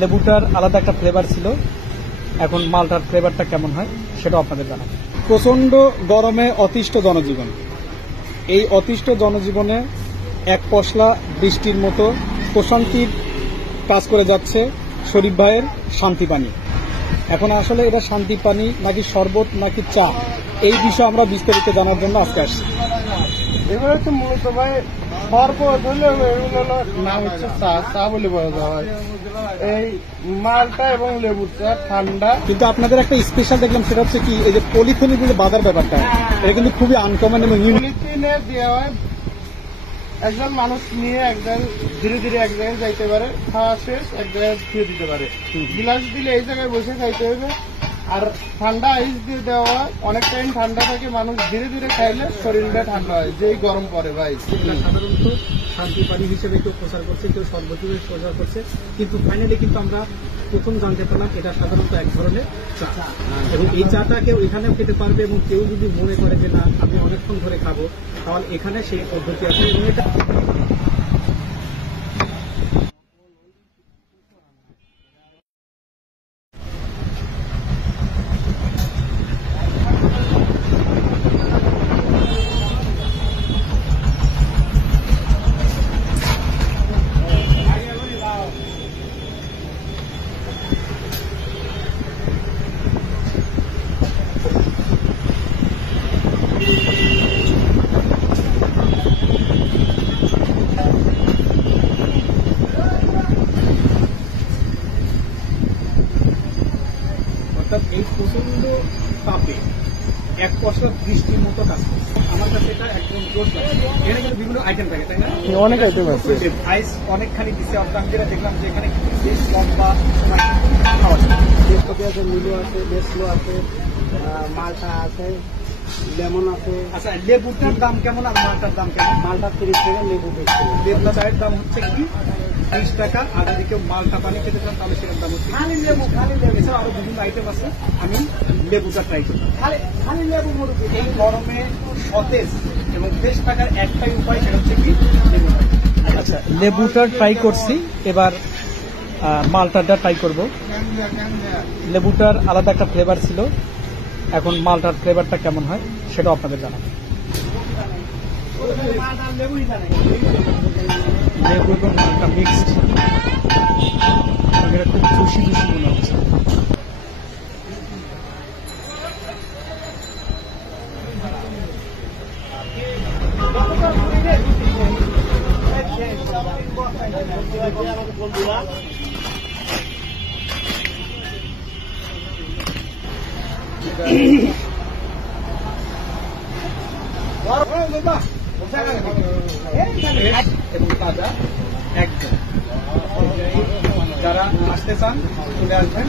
লেবুটার আলাদা একটা ফ্লেভার ছিল, এখন মালটার ফ্লেভারটা কেমন হয় সেটাও আপনাদের জানাবো। প্রচণ্ড গরমে অতিষ্ঠ জনজীবন, এই অতিষ্ঠ জনজীবনে এক পশলা বৃষ্টির মতো প্রশান্তির কাজ করে যাচ্ছে শরীফ ভাইয়ের শান্তি পানি। এখন আসলে এটা শান্তি পানি নাকি শরবত নাকি চা, এই বিষয়ে আমরা বিস্তারিত জানার জন্য আজকে আসছি। এগুলো হচ্ছে মূলত ভাই শরবত হলেও এগুলো নাম হচ্ছে চা, চা বলে বলা হয়। এই মালটা এবং লেবুর চা ঠান্ডা। কিন্তু আপনাদের একটা স্পেশাল দেখলাম, সেটা হচ্ছে কি এই যে পলিথিনে দিয়ে বাজার ব্যাপারটা, এটা কিন্তু খুবই আনকমন এবং পলিথিনে দেওয়া হয়, একজন মানুষ নিয়ে একজন ধীরে ধীরে এক জায়গায় যাইতে পারে, খাওয়া শেষ এক জায়গায় ধুয়ে দিতে পারে। গিলাস দিলে এই জায়গায় বসে খাইতে হবে। আর ঠান্ডা আইস দিয়ে দেওয়া হয়, অনেক টাইম ঠান্ডা থাকে, মানুষ ধীরে ধীরে খাইলে শরীরটা ঠান্ডা হয়, যেই গরম পড়ে ভাই। সাধারণত শান্তি পানি হিসেবে কেউ প্রচার করছে, কেউ শরবত হিসেবে প্রচার করছে, কিন্তু ফাইনালি কিন্তু আমরা প্রথম জানতে পারলাম এটা সাধারণত এক ধরনের চা, এবং এই চাটা কেউ এখানেও খেতে পারবে, এবং কেউ যদি মনে করে যে না আমি অনেকক্ষণ ধরে খাবো, তাহলে এখানে সেই পদ্ধতি আছে। এবং এটা এই প্রচন্ড তাপে এক পশলা বৃষ্টির মতো কাজ করছে, আমার কাছে এটা একদম জোর লাগে। এখানে কিন্তু বিভিন্ন আইটেম থাকে, তাই না? অনেক আইটেম আছে, আইস অনেকখানি দিচ্ছে। আমরা দেখলাম যে এখানে বেশ লম্বা খাওয়া আছে, লিবু আছে, বেসলো আছে, মালটা আছে, লেমন আছে। আচ্ছা, লেবুটার দাম কেমন আর মালটার দাম কেমন? মালটা 30 টাকা, লেবু 20 টাকা। লেবুটা চায়ের দাম হচ্ছে কি 30 টাকা, আর যদি কেউ মালটা পানি খেতে চান তাহলে সেটার দাম হচ্ছে খালি লেবু। এছাড়া আরো বিভিন্ন আইটেম আছে, আমি লেবুটা ট্রাই করলাম। খালি লেবু মুরগি। এই গরমে সতেজ এবং ফ্রেশ থাকার একটাই উপায়, সেটা হচ্ছে কি লেবু। আচ্ছা, লেবুটা ট্রাই করছি, এবার মালটাটা ট্রাই করব। লেবুটার আলাদা একটা ফ্লেভার ছিল, এখন মালটার ফ্লেভারটা কেমন হয় সেটাও আপনাদের জানাবো। লেবু এবং মালটা মিক্সড, এটা খুব জুসি জুসি মনে হচ্ছে। এবং তাজা একদম, যারা আসতে চান চলে আসবেন।